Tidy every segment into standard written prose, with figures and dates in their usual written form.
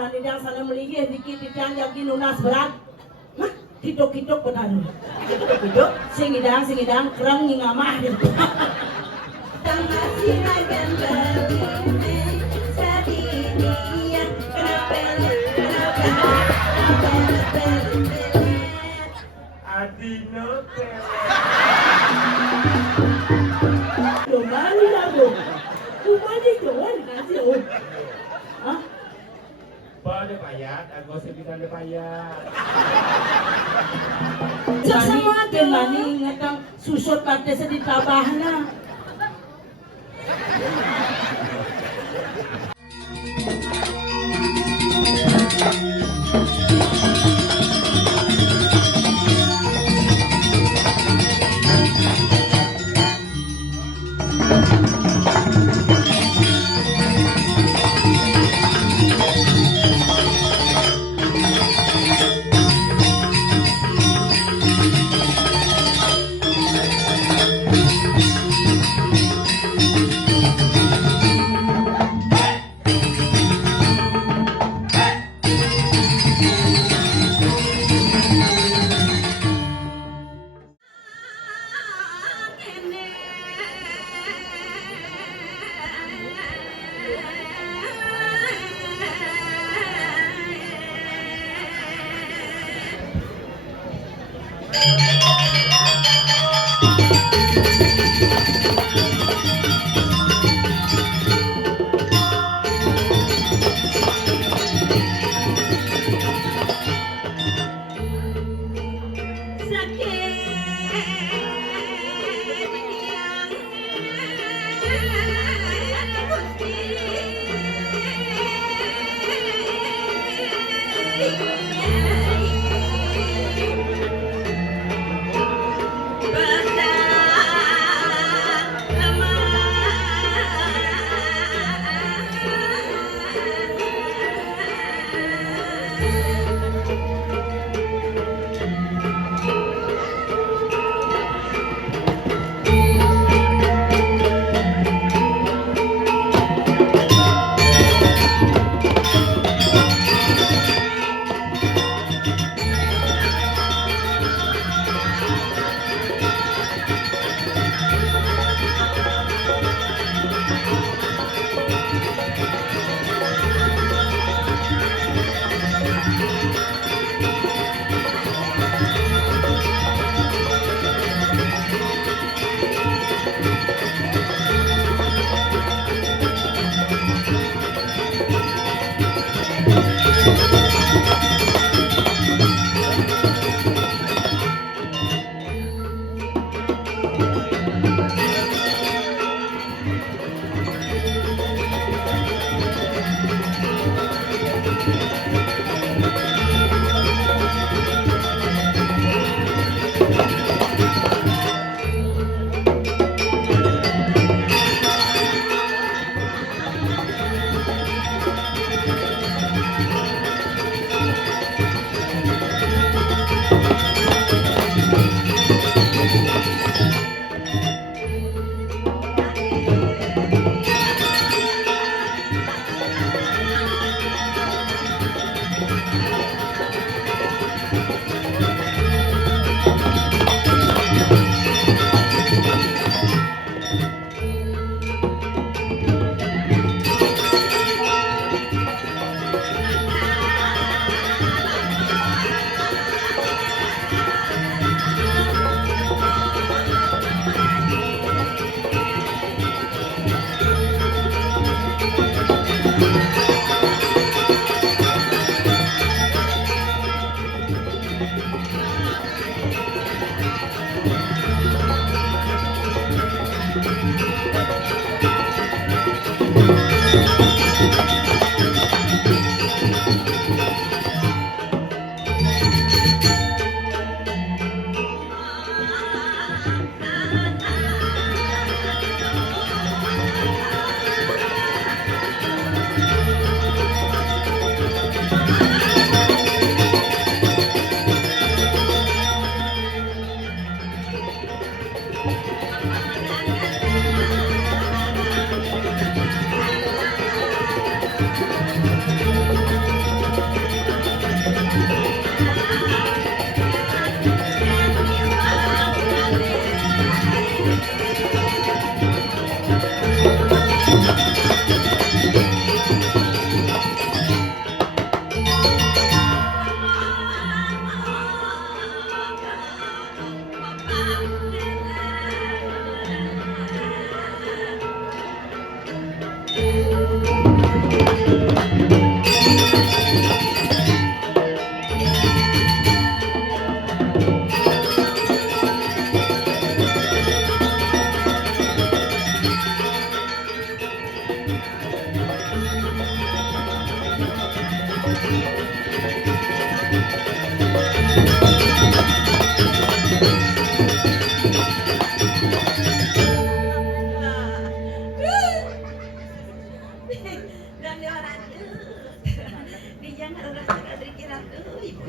Malah di sana melihir dikit yang ginunas berat. Hah? Kidok-kidok benar. Kidok-kidok singidang kerang ngamah gitu. Adino Kembali aku. Kembali kawan nanti oh. Hah? Boleh payat, aku sebitan le payat. Semua temani ngatang susut pate sa ditabahna.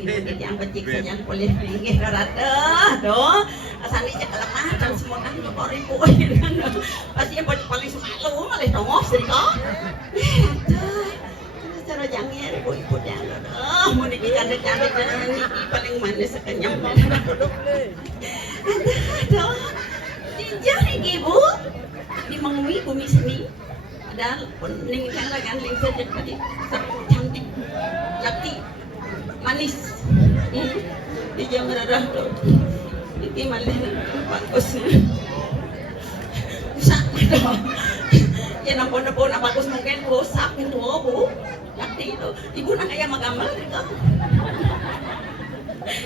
ibu yang becik saja boleh linggih rada do asane cek lemah dan semua kan yo kok ribu pasti yang paling semalu malah dongos riko cara jangnya ibu yang mau niki cantik-cantik niki paling manis sekenyam do tinjau niki ibu dimengui bumi seni padahal ning kan lagan ling saja tadi cantik jati manis di jam darah tuh ini malah bagus sak dong ya nampun-nampun bagus mungkin bosak itu bu jati itu ibu nak kayak magamal itu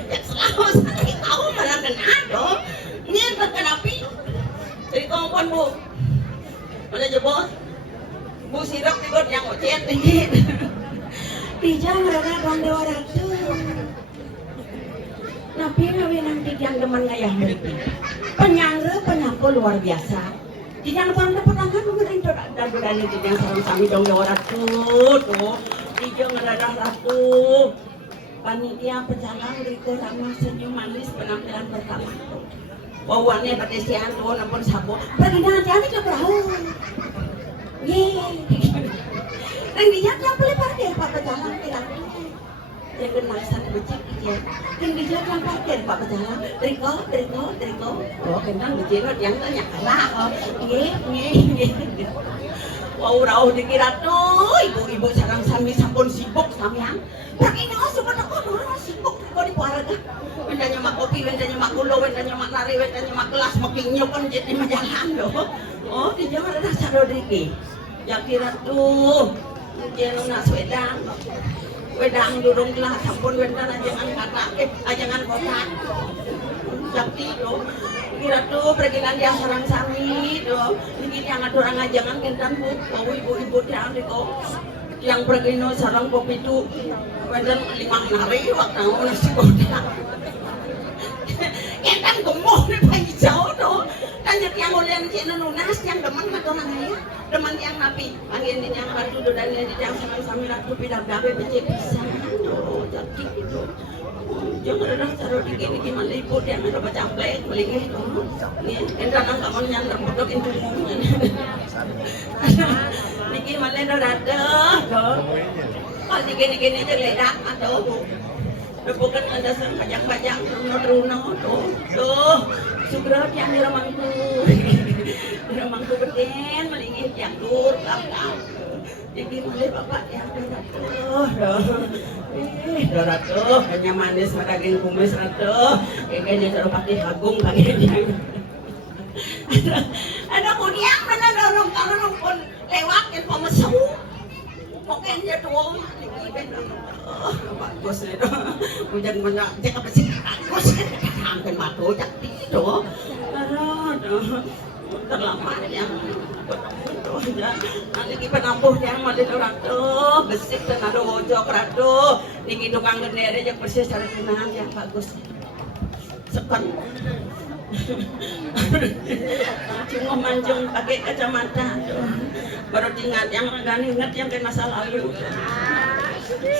ya selalu sakit tahu malah kena dong ini kenapa jadi kompon bu mana jebol bu sirap di got yang ocet ini dijang rada dong dewa ratu napi ngawinang dijang demen ngayah mereka penyangre penyangko luar biasa dijang tahun dapat angkat mungkin itu dan dijang sarang sami dong dewa ratu tuh dijang rada ratu panitia pecalang mereka ramah senyum manis penampilan pertama tuh wawannya pada siang tuh nampun sabu pergi jangan ke perahu dan dia yang boleh parkir Pak Pejalan bilang yang kenasan becik dia dan dia yang parkir Pak Pejalan Riko oh kentang becik yang tanya kalah wow rauh dikira tuh ibu-ibu sarang sami sampun sibuk samian pergi nyawa semua orang sibuk kok di keluarga wenda nyemak kopi, wenda nyemak gula, wenda nyemak nari, wenda nyemak gelas makin nyokon jadi majalan loh oh di Jawa ada Sarodriki ya kira tuh jangan nak wedang durung gelas sampun wenda jangan kata jangan kotak jadi tuh kira tuh pergilan dia sarang sami tuh ini yang ada orang jangan kentan bu kau ibu-ibu yang kok yang pergi no sarang kopi itu wenda 5 hari waktu nasi kotak kentan gemoh nih pagi jauh tuh tanya yang ulian cina nunas yang demen kata orang ya demen yang napi panggil ini yang ratu dan ini yang sarang sami ratu pindah gawe becek pisan tuh jadi itu jangan ada taruh di gini gimana ibu dia ada baca plek beli itu nih entar nggak mau nyandar bodoh itu ngomongnya niki malah ada kalau di gini aja ledak atau bukan ada pajang-pajang runo tuh segera yang di ramangku beten melingin yang dur belakang jadi mulai bapak yang ratu hanya manis daging kumis ratu kayaknya kalau pakai jagung kayaknya ada kunyang mana dorong kalau pun lewat yang pemesu mungkin dia tuh bagus itu hujan banyak jangan bersih bagus hampir batu jadi itu terlama yang nanti kita nampuh yang mali ratu besik dan ada wojok ratu tinggi tukang gendere yang bersih secara tunang yang bagus sekan cuma manjung pakai kacamata baru ingat yang agak ingat yang ke masa lalu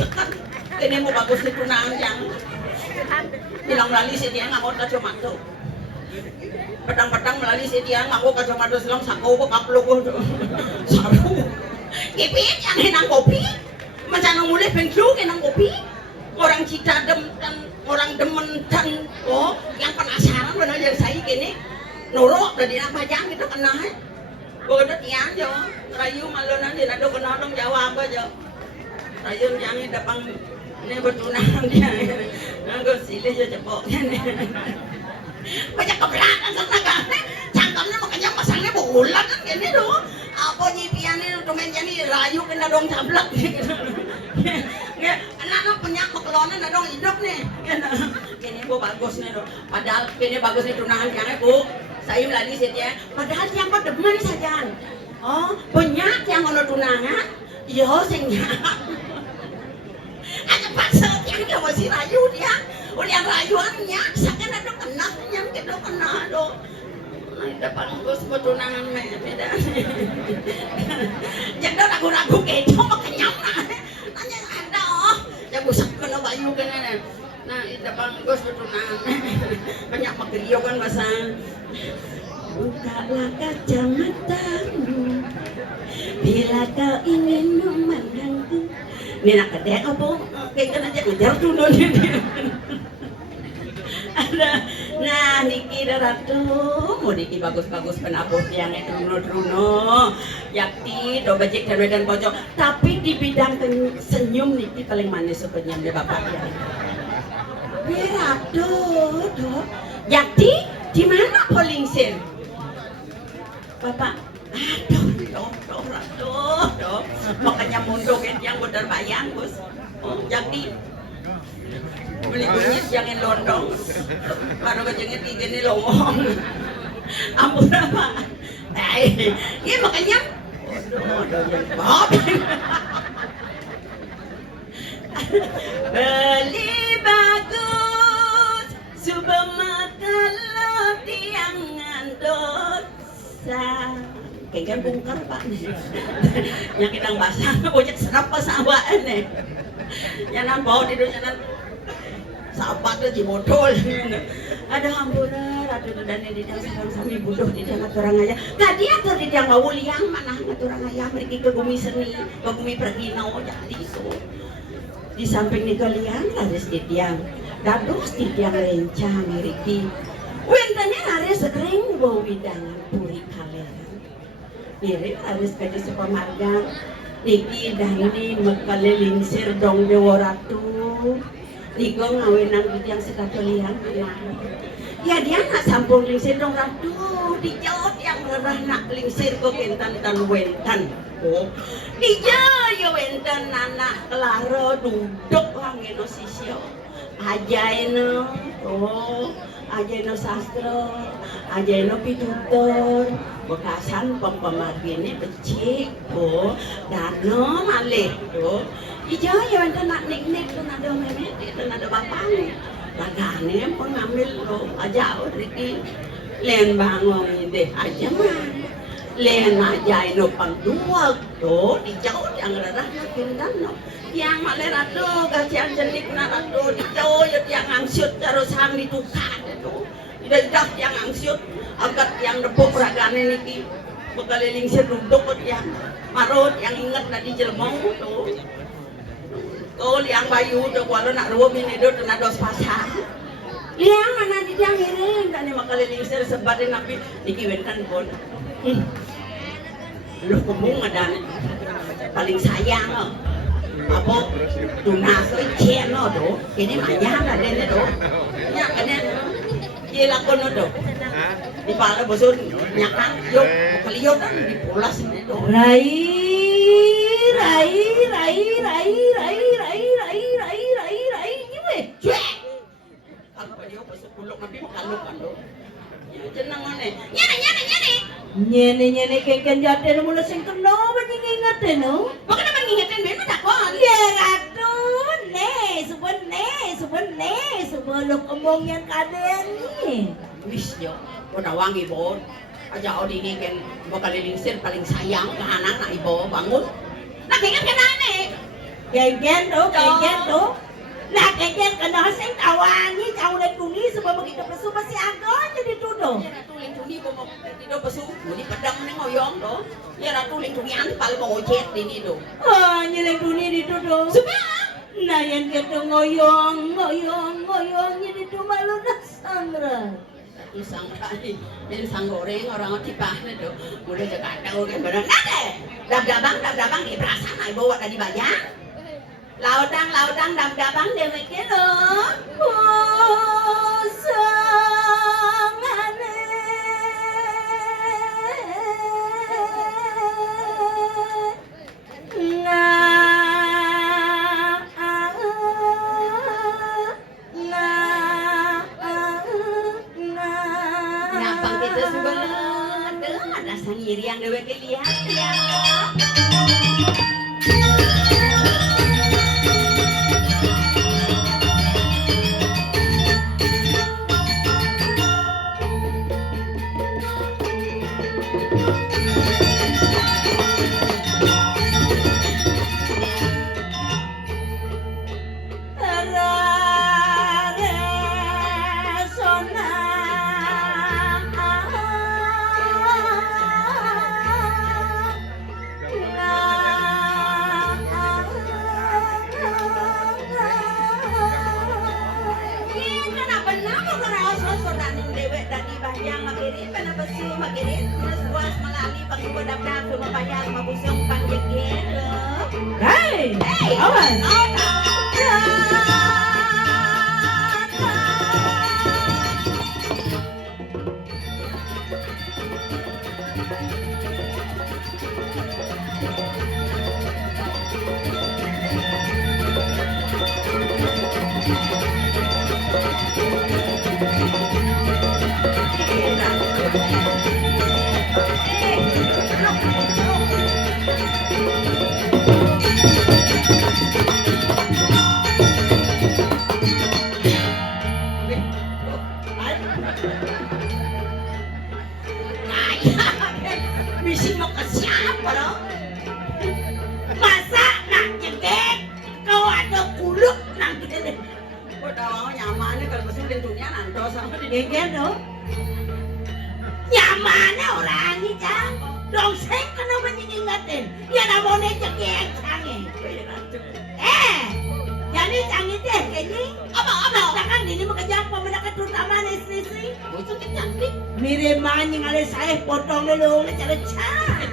sekan ini mau bagus di tunang yang bilang melalui si dia nggak mau kacamata pedang-pedang melalui si dia nganggo kacamata silang sako kok kaplok saru kipit yang henang kopi macam mulai bengklu henang kopi orang Cidadem dan orang demen dan oh yang penasaran benar jadi saya gini nuruk dari apa jang kita kena bodoh tiang jo rayu malu nanti ada kena dong jawab aja rayu jangan depan ini bertunangan dia nggak silih aja cepoknya nih banyak kebelakang kan cangkamnya makanya masangnya bulan kan gini dong apa nyipiannya domen jadi rayu kena dong cablak anak-anak punya kekelonan dong hidup nih ini bu bagus nih dong padahal ini bagus nih tunangan jangan bu saya melalui ya padahal yang demen saja oh banyak yang mau tunangan iya sehingga ada pasal yang dia masih rayu dia udah rayuannya sakit ada kena yang kita kena dong depan gue sebut tunangan beda jadi ragu-ragu gitu makanya nanya ada oh ya busak kena bayu kena Nah, itu bangkos tutunan. Banyak magriyo kan masa. Bukalah kacamatamu bila kau ingin memandangku. Ini nak kedek apa? Kayak kan aja ngejar dulu dia. Ada, nah niki ratu, mau niki bagus-bagus penabur yang itu runo-runo, yakti, do bajik dan pojok. Tapi di bidang senyum niki paling manis sebenarnya dia bapak ya. Ratu, do, yakti, di mana polingsir? Bapak, aduh, ratu, makanya mundungin yang bener bayang bos. Oh, yakti. Beli kunyit jangan londong, baru kejengit gini longong. Ampun apa? Iya makanya. Bob. Beli bagus, subah kalau tiang dosa. Kayaknya bungkar pak. Yang kita basah, ojek serapa sawaan nih. Yang nampau di dunia sahabat tu jimodol. Ada hampura, ada dan di dalam sami buduh di dalam orang aja. Kadi atau di dalam bau liang mana orang ayah pergi ke bumi seni, ke bumi pergino jadi itu. Di samping ni kalian ada setiang, dados di tiang lencang meriki. Wentanya ada sekering bau bidangan puri kalian. Iri harus kerja supermarga. Niki dan ini mekalingsir dong dewa ratu. Iko ngawin nang yang sekatolian ya dia nak sampung lingsir dong ratu dijawab yang rerah nak lingsir ko kentan tan wentan oh dijaya wentan anak kelaro duduk wangeno sisyo ajaeno oh ajaeno sastra ajaeno pitutur bekasan pemamargine becik oh dano malih oh ijaya enten nak nik-nik tu nak ada memet tu nak ada bapang lagane pengambil lo aja riki len bangong ide aja mah len aja ino pangduag tu dijauh yang rarah kindan no yang male rado gajian jenik na rado dijauh yang angsyut terus hang ditukar tu tidak yang angsyut agak yang nepuk ragane niki bekaliling seduduk yang marut yang ingat tadi jelmong tu oh liang bayu udah walau nak ruang ini do nak dos pasar liang mana di yang ini dan yang makaliling ser sebatin nabi dikiwenkan pun lu kumung ada paling sayang apa tunas ikan do ini banyak ada ni do ya ada dia lakon do di pala bosun nyakan yuk kalian kan dipulas ini do Rai. Cuek. Kalau dia pasal kuluk nabi makaluk kan do. Ya jeneng ngene. Nyene. Nyene keken jate mula sing kena banyak ingetin no. Bukan apa ngingetin ben tak kon. Ya aduh, sebelum kembang yang kaden ni. Wis yo, udah wangi bon. Aja odi ngeken bakal lingsir paling sayang ke anak nak ibu bangun. Nak ingat kena ane. Keken tu. Nah keken kena sing tawangi jauh dari dunia sebab begitu pesu masih agak jadi tuduh. Ya ratu lingkuni bo tido pesu, ni pedang ni ngoyong do. Ya ratu lingkuni ane paling mau jet ini do. Oh, nyeleng dunia dituduh. Sebab Nah yang kita ngoyong jadi cuma lu dah Sandra. Isang kali, ini sang goreng orang tipah ni do. Mulai jaga tahu kan benar. Nade, dab-dabang di perasaan ay bawa tadi banyak. Laudang, dab-dabang dia mikir lo. Oh, sangane. Nampang kita sebelah ada sang iri yang dewe lihat ya. sodaning dewek dadi bahyang makirin panabasu makirin terus puas melali pagkudabdab sumabayag mabusong panggigil. Hey, awas. Misi mo ka siapa no? Masa nak jegek kau ada kuluk nang gede. Udah mau nyamannya kalau masih di dunia nanti sama di Geger dong. Nyamannya orang ini cang. Dong seng kena mengingatin. Ya namanya jegek canggih. Jadi canggih deh kayaknya. Apa? Takkan ini mengejar pemenang terutama istri-istri. Itu cantik. Mirip maning ale saya potong dulu cara can.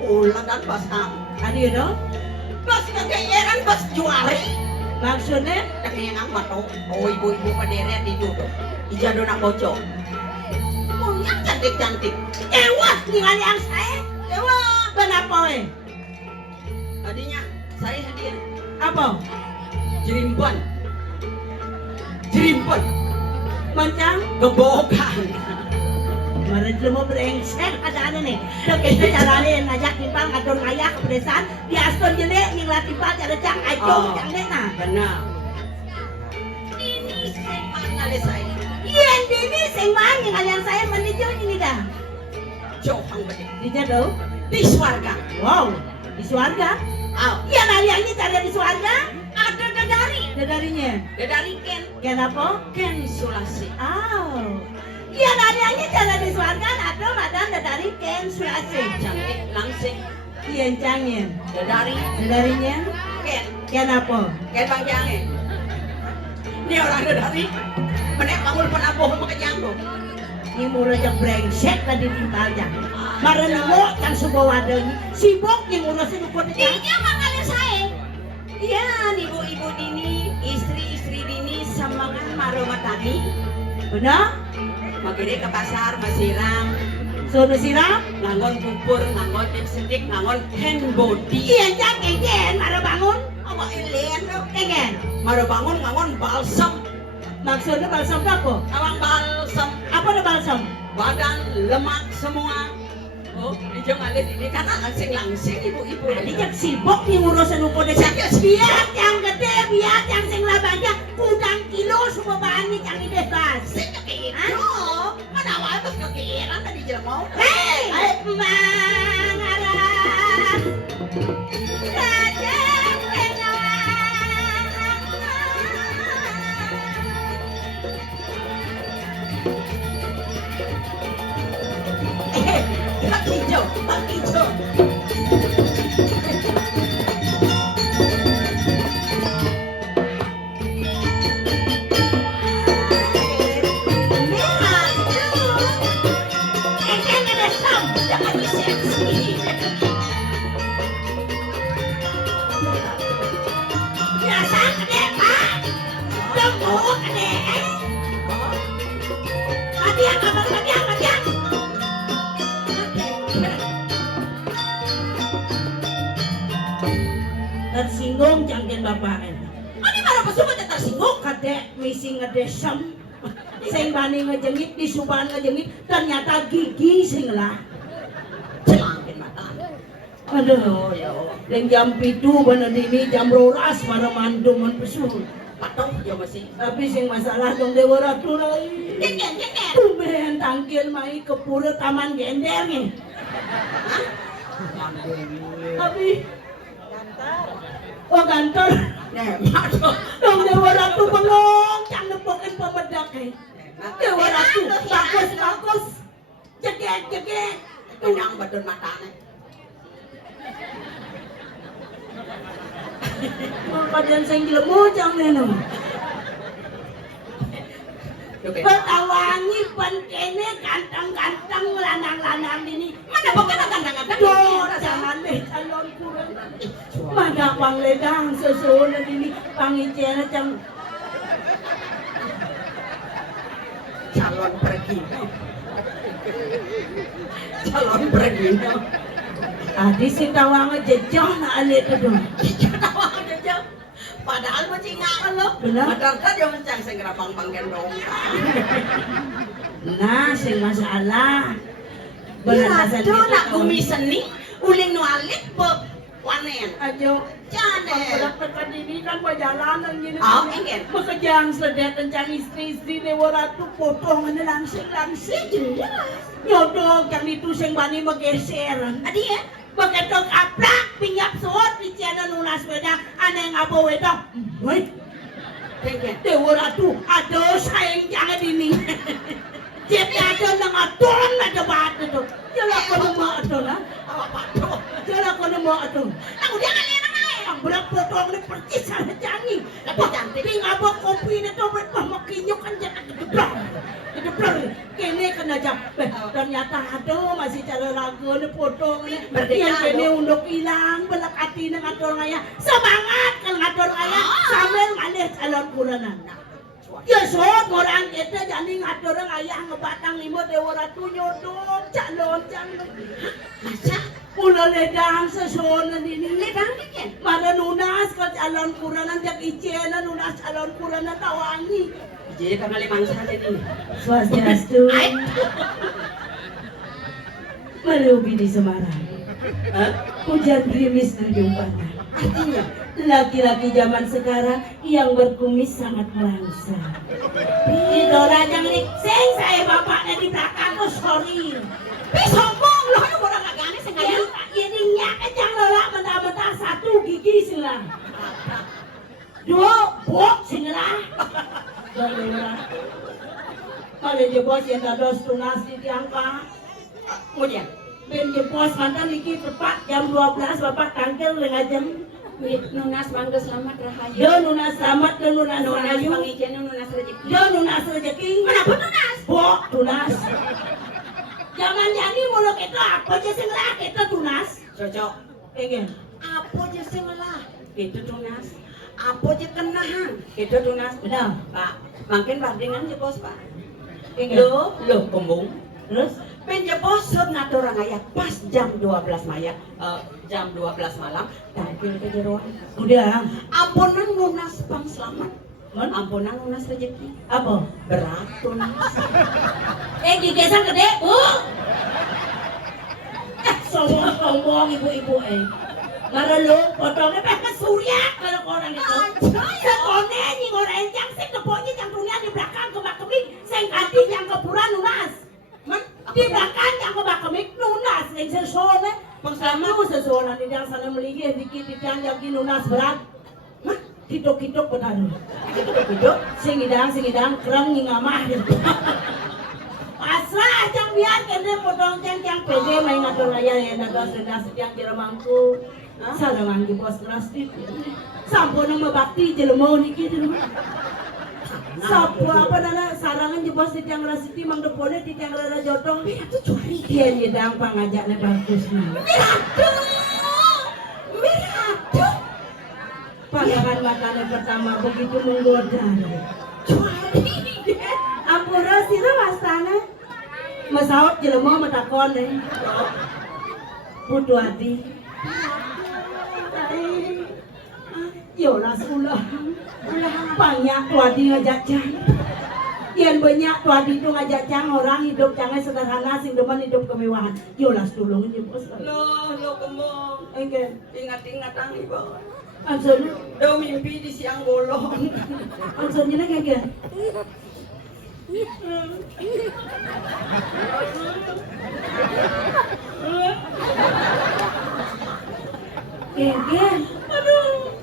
Ulang dan basah. Adi no? Bas kegeeran bas juari. Maksudnya Kaya nang mato. Oh ibu-ibu paderet di duduk. Ijado nak bocor. Oh yang cantik-cantik. ewas ningali yang saya. Dewa. Kenapa eh? Tadinya saya sendiri. Apa? Jerimpan. Mancang? Gebokan. Marah cuma brengsek ada nih. Lo kita caranya ngajak timpal ngadon ngayak kepedesan. Biasa jelek nginglat timpal cara cang acung cang dena. Benar. Ini semangnya le saya. Iya ini sing mang yang saya menijo ini dah. Johang bade. Dijado? Di swarga. Wow, di Suarga? Aw. Iya nari ini cari di Suarga? Ada dadari. Dadarinya? Dadari Ken. Kenapa? Ken Sulasi. Oh. Iya nari ini cari di Suarga ada madam dadari Ken Sulasi. Cantik langsing. Iya cangin. Dadari Dadarinya? Ken. Kenapa? Ken Bang Jange. Ini orang dadari. Menek bangun penabuh makajang tuh. Ini murah yang brengsek tadi timpal jang. Marah nemo yang sebuah wadahnya. Sibuk yang ngurusin ukur dia. Iya makanya saya. Iya ibu-ibu dini, istri-istri dini samangan maromatani. Benar? Magiri ke pasar masirang. Sono siram? Ngangon bubur, ngangon lipstick, ngangon hand body. Iya jang kegen. Marah bangun? Apa ilian tuh? Kegen. Maro bangun ngangon balsam. Maksudnya balsam apa? Awang balsam. Apa ada balsam? Badan lemak semua. Oh, hijau ngalir ini karena langsing-langsing ibu-ibu. Tadi yang sibuk yang ngurusin ukur dia. Biar yang gede, biar yang sing labanya kudang kilo semua bahan nih yang ini bebas. Saya kekiran. Mana awal terus kekiran tadi jelas mau. Hei, mangarap. Kadang Pak hijau, Pak hijau. tersinggung jangan bapaknya. Ani mana pasuma tersinggung? Kadek misi ngedesem. Sing bani ngejengit di suban ngejengit ternyata gigi sing lah. Celangkin mata. Aduh, ya Allah. Yang jam 7 bener dini jam 12 marah mandung man pesul. Patuh ya masih. Tapi sing masalah dong Dewa Ratu lai. Gender. Tumben tangkil mai ke pura taman gender nih. Hah? Tapi oh kantor. Nih, matuh. Dong Dewa Ratu bengong, jangan nepokin pemedak nih. Dewa Ratu, bagus. Jegek. Kenyang badan matanya. Kalian saya gila bojang nih. Betawangi pan kene ganteng-ganteng lanang-lanang ini. Mana bukan ganteng-ganteng. Duh, jangan deh calon kurang. Mana pangledang sesuatu ini pangicena jam calon pergi. Calon pergi. Adi si tawang jejah na alik kedua. Tawang jejah. Padahal macam ngakan lo. Benar. Madar dia mencang segera pang gendong. Nah, sing masalah. Benar tu nak bumi seni, uling nualik pe wanen. Ayo. Jangan. Pekan ini kan perjalanan gini. Oh, enggak. Bekerjaan sedet kencang istri-istri Dewa Ratu potongan langsing-langsing. Jelas. Nyodok yang itu sing bani megeser. Adi ya. Begitu kaplak pinjap suot di channel nunas beda aneh ngabo wedok. Woi. Dewa Ratu, aduh sayang jangan ini. Jadi ada nang aton ada batu tu. Jalan kau nama aton lah. Jalan kau nama aton. Aku dia ngalih nang Ang berat potong ni percis sana jangi. Tapi cantik. Ting abang kopi ni tu bermakinyuk kan jangan kedebrak. Kedebrak. Kene kena jam. Ternyata ada masih cara lagu ni potong ni. Yang kene unduk hilang belak hati nang aton raya. Semangat kan aton raya sambil ngalih calon kuranan. Ya sob orang kita jadi ngatur orang ayah ngebatang lima Dewa Ratu nyodok calon calon. Masa? Pula ledang sesonan ini. Ledang dikit. Mana nunas ke calon kuranan jak icena nunas calon kuranan tawangi. Jadi karena lemang saja ni. Swastiastu. Melubi di Semarang. Hujan gerimis terjumpatan. Artinya laki-laki zaman sekarang yang berkumis sangat merangsang. Idola jangan nih, saya bapaknya di belakang tuh sorry. sombong loh, lu orang agak aneh sengaja. Ini nyak jangan lola mentah-mentah satu gigi silang. Dua bok silang. Kalau je bos yang dados tunas di tiangka. Kemudian Ben je bos mantan iki tepat jam 12 bapak tangkel lengah jam. Nunas mangga selamat rahayu. Yo nunas selamat dan nunas Nunas rahayu. pangijen nunas rezeki. Yo nunas rezeki. Kenapa nunas? Bok tunas. Jangan jadi mulut kita apa aja sing lah kita tunas. Cocok. Pengen. Apa je sing lah? Itu tunas. Apa je kenahan? Itu tunas. Benar. Pak, makin bandingan je bos, Pak. Pengen. Lo kembung. Terus Penjebosan ngatur orang ayah pas jam 12 jam 12 malam tampil ke jeroan. udah. Ampunan nunas pang selamat. Mon? Ampunan nunas rezeki. Apa? Berat tunas. Gigisan gede, Bu. Sombong ibu-ibu Maralo, potongnya pakai surya kalau orang itu. Sekolnya nying orang yang sing kepoknya yang dunia di belakang kebak-kebik, sing ganti yang kepuran lunas. Di belakang yang kebak-kebik lunas, yang sesone. Pengalaman sesone di yang sana melingih dikit yang jadi lunas berat. Hidup-hidup benar. Hidup-hidup, sing hidang kerang ngamah. Pasrah aja biar kene potong yang pede main ngatur raya ya naga sedang setiang kira mampu. Sarangan di bos drastis. Sampun nama bakti jelema niki dulu. Sapu apa nana sarangan di bos setiang rasiti mang depone di tiang rara jotong. Itu curi dia nyedang pangajaknya bagus nih. Miratu. Pandangan matanya pertama begitu menggoda. Curi. Ampura sira wastana. Masawat jelema matakon deh. Putu hati. Yolas ulah banyak tuadi ngajak jang. Yang banyak tuadi itu ngajak jang orang hidup jangan sederhana sing demen hidup kemewahan. Yolas tulung aja bos. Lo kembang. Enggak. Ingat-ingat ang iba. Anson. Daw mimpi di siang bolong. Anson niya kaya. Gen. Aduh.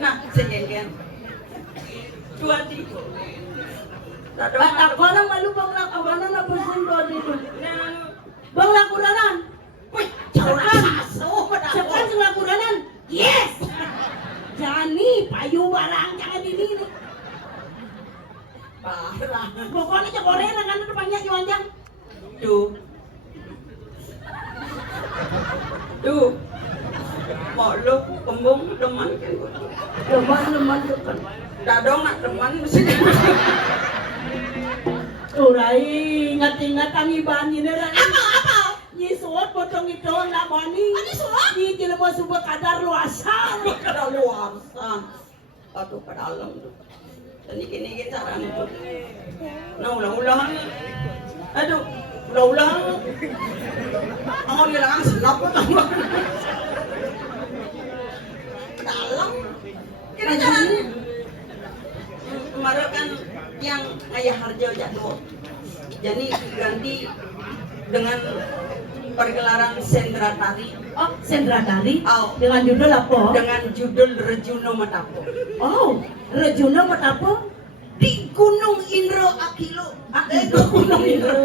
Nah, segenggen. Dua tiga. Ako lang malu bang lakabanan na person ko dito. Nah, Bang lakuranan. wih, Sekan. saso. Sekan sa lakuranan. Yes. Jani payu barang jangan ini. Parah. Pokoknya cek Korea kan depannya juanjang. Duh. Duh. Mau lu kembung teman kan. Teman depan. Dadong nak teman mesti. Urai ingat-ingat kami bani nera. Apa? Nyi suat potong itu nak bani. Ani suat? Nyi tidak mau subah kadar luasan. Kada luarsan. Aduh ke dalam tuh. Dan gini caranya tuh. Nah ulang-ulang. Aduh, ulang-ulang. Oh hilang senap kok tambah. Ke dalam. Gini caranya. Kemarin kan yang ayah Harjo jatuh. Jadi ganti dengan pergelaran sendra tari. Oh, sendra tari. Oh. Dengan judul apa? Dengan judul Rejuno Matapo. Oh, Rejuno Matapo Di Gunung Indro Akilo. Gunung Indro.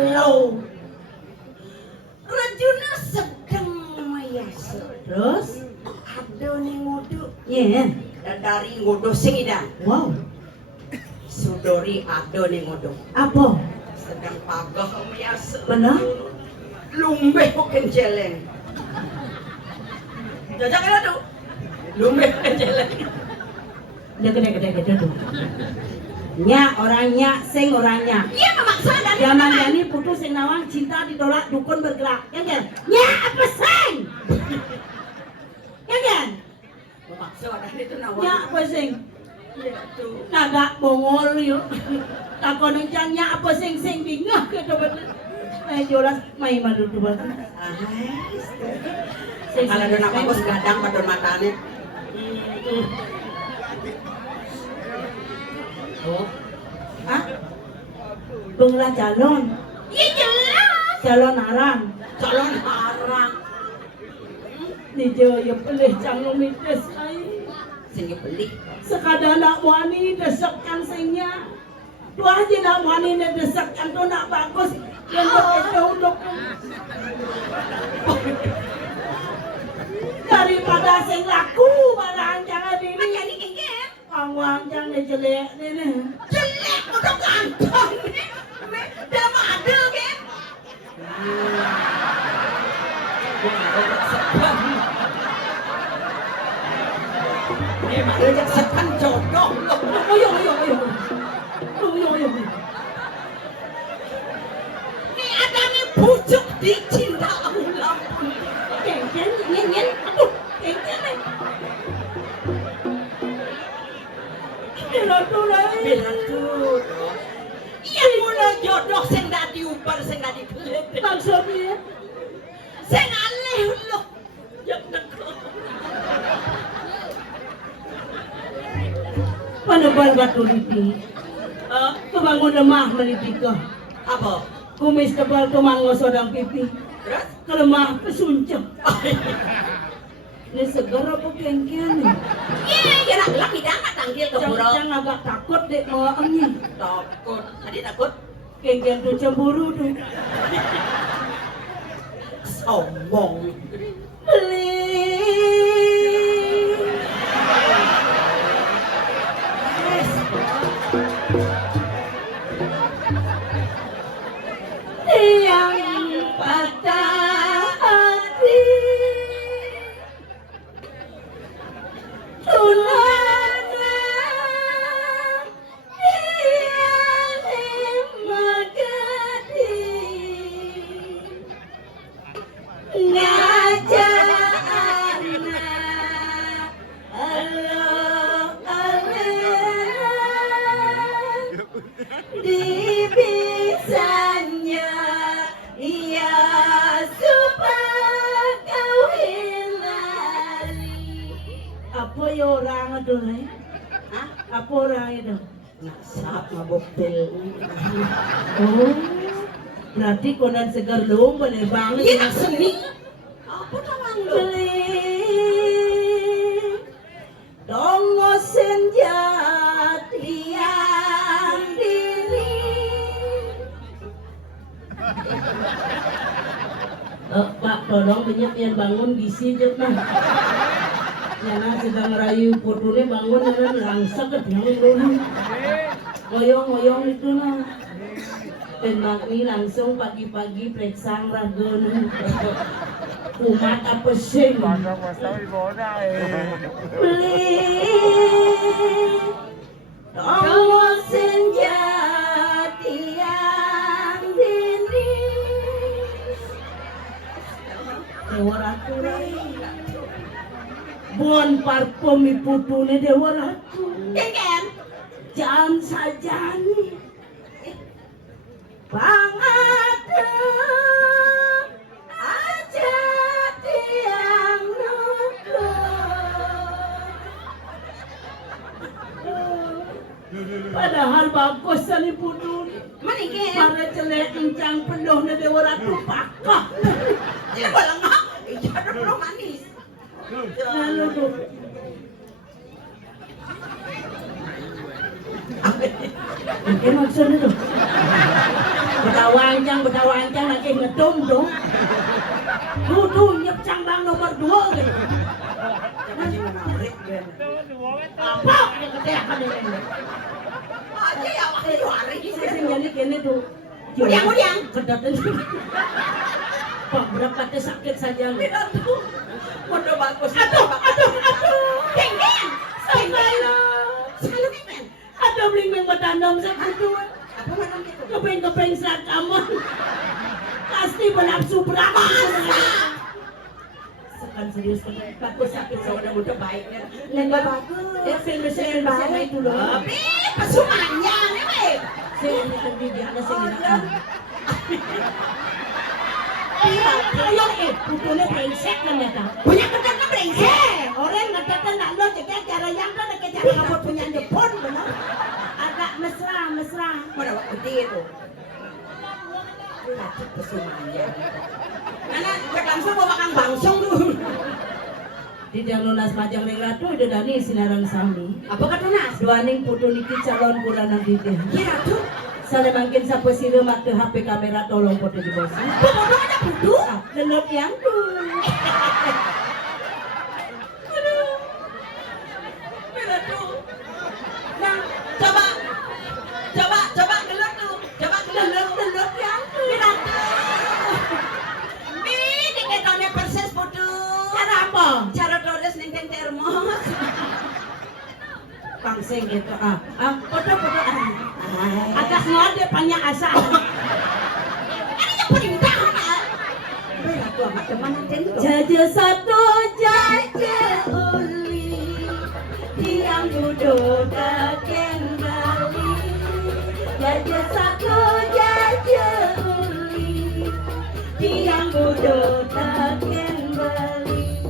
Rejuno sedang mayasa. Terus? Ada nih ngudu. Iya. Dari ngudu singidan. Wow. Sudori ada nih ngudu. Apa? Sedang pagah mayasa. Benar? Lumbe bukan jeleng. Jajak kan tuh. Lumbe bukan jeleng. Gede tuh. Nya orangnya, sing orangnya. Iya memaksa dari Zaman ini putus sing nawang cinta ditolak dukun bergerak. Ya kan? Nya apa sing? Ya kan? memaksa dari itu nawang. Nya apa sing? Iya tuh. Kagak bongol yuk. Takon nya apa sing bingung ke coba. Jelas main malu tuh bang. Kalau ada nama bos gadang pada matanya. Oh, ah, benglah calon. Iya jelas. Calon arang. Calon arang. Di Jaya pelih calon mites ay. Sini beli. Sekadar nak wani desakkan singnya. Tuh aja nak wani desakkan tuh nak bagus. Yang untuk daripada sing laku barang jangan ini. Jadi kengkeng. Awang jangan jelek ini. Jelek udah ganteng. Dah ada ke? Memang dia sekan jodoh. Ayo. Ni ada ni pucuk dicinta Allah. Kengken, nyen. Aduh, kengken nih. Bila tuh. Iya mula jodoh sing dak diubar sing dak dikelit. Maksudnya, Sing alih loh. Ya neko. panebal batu lipi. Kebangun lemah melipika. Apa? Kumis tebal kemango sodang pipi. Terus? Kelemah kesuncep. Ini segar apa kengken nih? Iya, nak laki jangan tanggil ke buruk. Cang agak takut dek maangnya. Takut. Tadi takut. Kengken tuh cemburu tuh. Sombong. Beli. Yang patah hati Tulana Yang magadi Ngajana di bisanya ia supaya kawin lari. Apa ya orang itu nih? Hah? Apa orang itu? Nasab mabok pil. Oh, berarti konan segar dong bener banget. Iya nak seni. Apa namanya lo? Dongo senja tiang diri. Pak, tolong banyak yang bangun gisi jet mah. Yana sedang rayu putune bangun dengan langsung ke tiang dulu. Ngoyong-ngoyong itu lah. Dan Magni langsung pagi-pagi periksa ragon. Umat apa sih? Beli tonggo senja tiang dini. Dewa Ratu Bon parfum iputune Dewa Ratu. Kengken. Jangan saja nih. Pangada aja tiang nuduh. Padahal bagus san iputune. Manike. Para celek encang penuh na Dewa Ratu pakah. Ini balang ha. Iya belum manis. Lalu tuh. Oke maksudnya tuh. Betawancang lagi ngedom dong. Tuh nyepcang bang nomor 2 gitu. Masih menarik ben. Apa yang keteakan ini? Aja ya waktu hari ini. Sing jadi kene tuh. Udiang. Kedaten. Pak berangkatnya sakit saja. Aduh. Waduh bagus. Aduh. Kengken. Selalu kengken. Ada bling-bling bertanam sa kudu. Apa manam gitu? Kepeng-kepeng sa kamar. Pasti bernafsu berapa? Sekan serius kan. Bagus sakit sa Mudah-mudah baiknya. Nggak bagus. Ya film baik itu loh. Tapi pesumannya nih weh. Saya ini terjadi ada singginaan. Ayo putune brengsek kan ya ta. Punya kedak kan brengsek. Orang ngadakan nak lo jaga cara yang kan ke cara ngabot punya Jepun benar. Agak mesra. Mana waktu itu? Lacik pesumannya. Karena langsung bawa kang bangsong tuh. Di jang lunas majang ring ratu udah dani sinaran sami. Apa kata nas? Duaning putu niki calon kulanan dite. Kira tuh. Sale mangkin sa posiro mak HP kamera tolong foto di bos. Bodoh ada bodoh. Lenot yang tuh. Kira tuh. Nah, coba gelut tuh. Coba gelut yang tuh. Kira tuh. Nih, diketone persis bodoh. Cara apa? Cara torres ning termos. Pangsing gitu foto agak ngode banyak asa. Ini yang perintah kan? Beratu amat teman itu. Jaja satu jaja uli tiang duduk kaken bali. Jaja satu jaja uli tiang duduk kaken bali.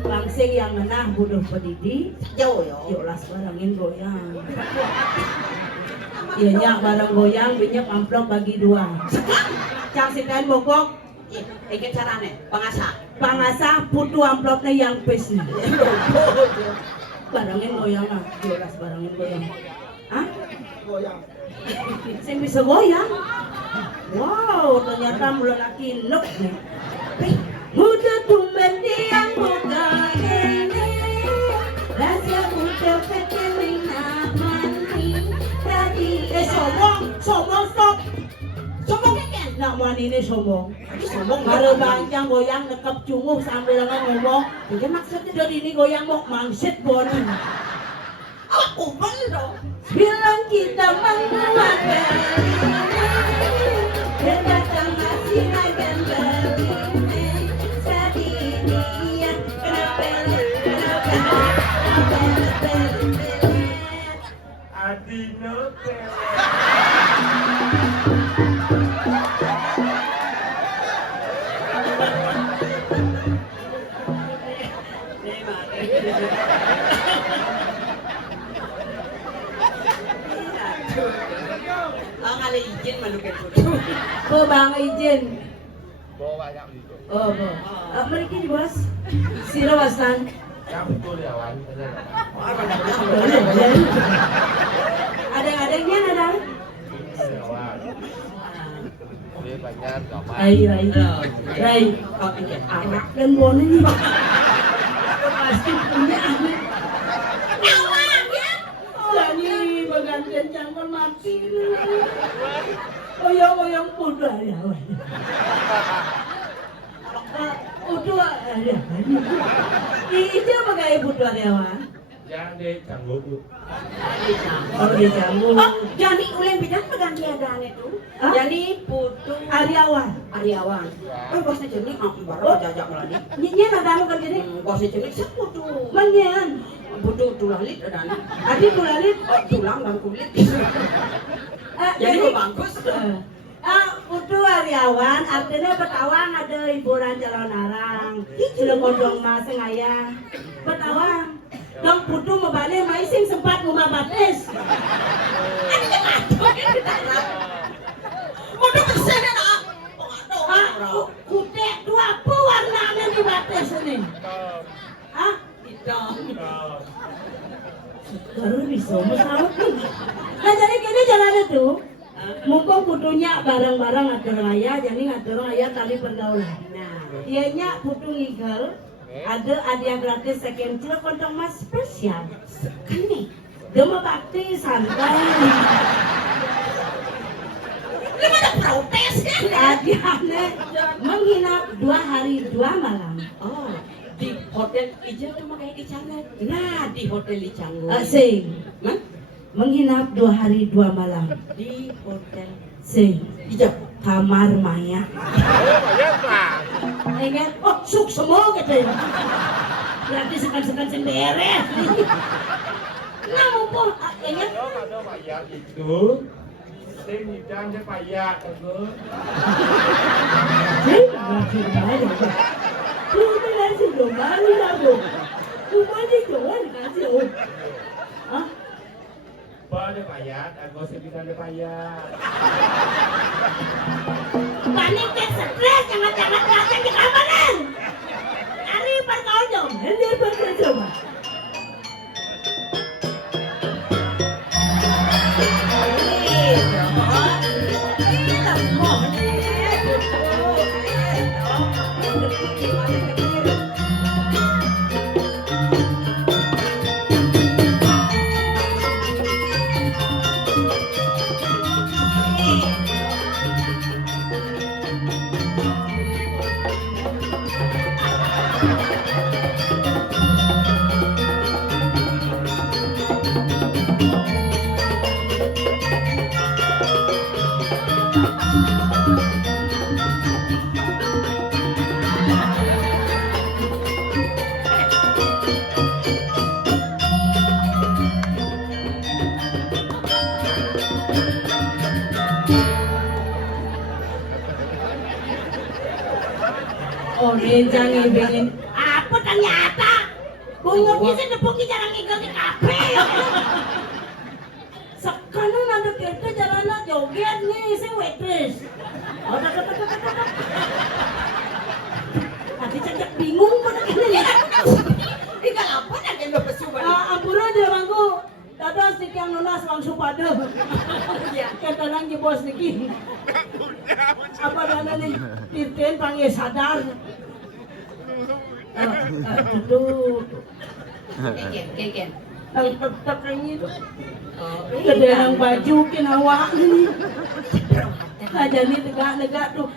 Pangsing yang menang bunuh pedidi. Jauh yo. Yolas barangin goyang. Iya nyak barang goyang binyak amplop bagi 2. Cang sitain bokok. Iki carane Pangasah putu amplopnya yang pes nih. Barangin goyang lah. Yolas barangin goyang. Hah? Goyang. Sing bisa goyang. Wow, ternyata mula laki nuk nih. Muda tumben tiang muda ini. Rahasia muda kekeling amani. Tadi sombong stop. Sombong keken. Nak wani ini sombong. Kalau bancang goyang nekep cunguh sambil ngomong. Jadi maksudnya dari ini goyang mau mangsit boni. Awak kumpul dong. Bilang kita menguat dan datang masih akan beli. Sedih kenapa Adino Ngalih izin manuke bodoh. Bang izin. bawa yang itu. Oh, mereka di bos. Sira wasan. Yang betul ya Wan. Ada-adanya ada. Ya Wan. Dia banyak apa? Rai. Oh iya. Anak dan bonnya. Pasti punya anak. Awak ya. Jadi bagantian cangkon mati. Oyong-oyong putu Aryawan. Putu Aryawan. Itu apa kayak putu Aryawan? Yang di Canggu Bu. Oh di Canggu. Oh, jadi uleng bidang pengganti adaan itu. Jadi putu Aryawan. Aryawan. Oh, bosnya jenis baru jajak melani. Nyinya ada anu kan jadi. Bosnya jenis seputu. Manyan. Putu tulalit adaan. Adi kulalit. Oh, tulang dan kulit. Jadi bagus. Putu Aryawan artinya petawang ada hiburan calon arang. Sudah kodong mas ngaya. Petawang. Dong putu mabane maising sempat rumah baptis. Putu kesana nak. Kutek dua apa warnanya di baptis ini? Hah? Hitam. Baru bisa mesawat nih. Nah jadi gini jalannya tuh. Muka putunya barang-barang ngatur raya, jadi ngatur raya tali pergaulan. Nah, dianya putu ngigel, ada hadiah gratis second chill kontong mas spesial. Ini, dia mau bakti santai. Lu mana protes kan? Hadiahnya menginap 2 hari 2 malam. Oh, di hotel Ijo cuma kayak di Canggu. Nah, di hotel di Canggu. Sing, menginap 2 hari 2 malam. Di hotel Sing, Ijo. kamar mayat. Ingat, oh suk semua gitu ya. Berarti sekan-sekan sing beres. Nah mumpung ingat. Ada mayat itu. Sing hidang dia payah itu. Sing, masih balik. Sudah nasi kembali lagi. Kembali kawan kasih. Hah? Pada payat, aku sebitan dia payat. Panik dan stres, jangan-jangan datang di kamaran. Hari perkaujung, ini perkaujung. Oh, jangan ngibingin. Apa ternyata? Bungurnya sih nepungnya jarang ikut di kafe. Sekarang ada kereta jalan joget nih, saya waitress. Oh, Tadi cacak bingung pada kini. Tinggal apa nak yang lepas cuba? Ampura aja bangku. Dadah sik yang lunas langsung pada. Kata lang di bos niki. Apa dana nih? Tirten panggil sadar. Tuh. Keken. Tak ini. Kedenang baju kinawa ini. Nah jadi tegak-tegak tuh.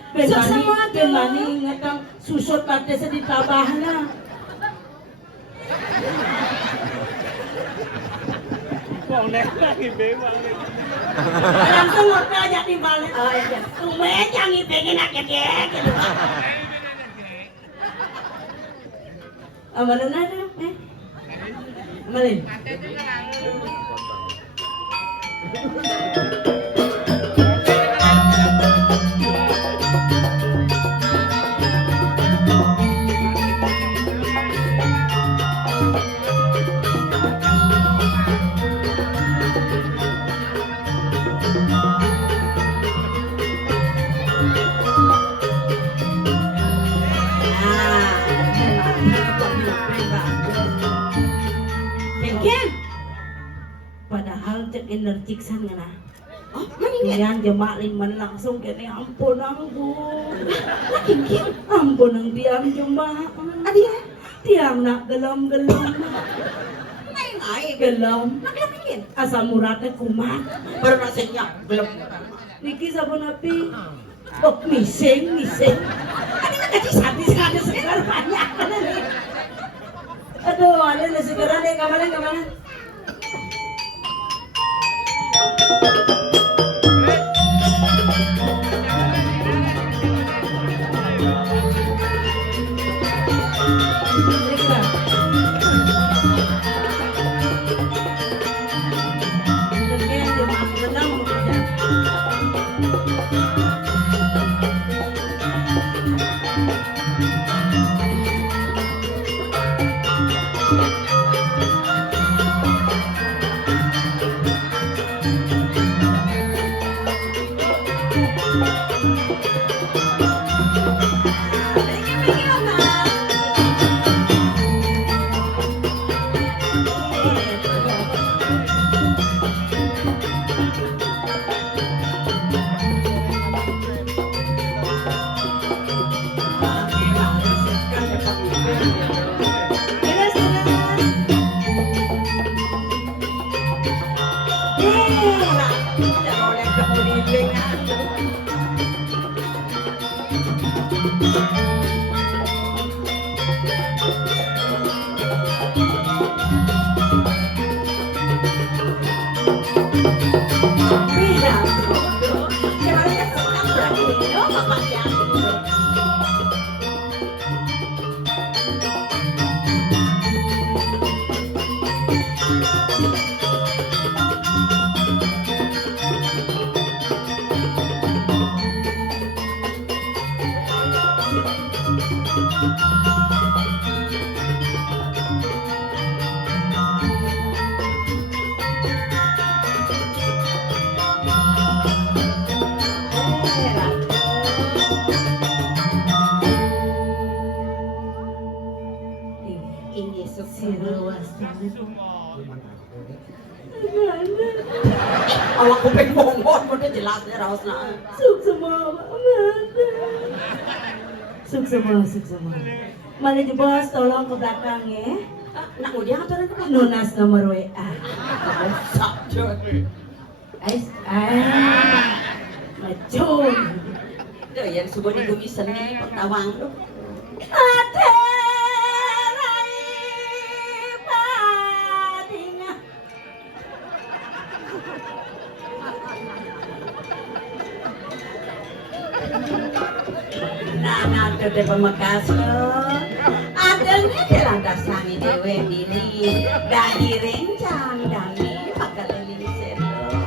Benmani ngetang susut pada seditabah na. Langsung ngobrol aja di balik. Oh iya. Tumben yang ngibingin akek-akek gitu. Amalan ada? Amalin. Padahal cek energik sana. Oh, mana Yang jemaah liman langsung kene ampun ampun ang diam jemaah. Adia, Tiang nak gelom-gelom. main ay. Gelem. Nakalapin. Asam uratnya kumat. Baru rasanya belum. Niki sabun api. Oh, mising. Ini kan gaji sapi sekali segar banyak kan ini. Aduh, ada nasi segaran deh, kemana? Ini Si luas banget. awak kuping mongon udah jelas ya rausna. Suk semua. Mana di bos, tolong ke belakang ya. Nak udah aturan apa? Nunas nomor WA. Sakjut. Macun. Dah yang subuh di bumi seni pertawang tu. Ate rai padinga. Nah, tu de pemakas lo. Adanya dalam dasani dewe diri. Dari rencang dami bakal lingsir lo.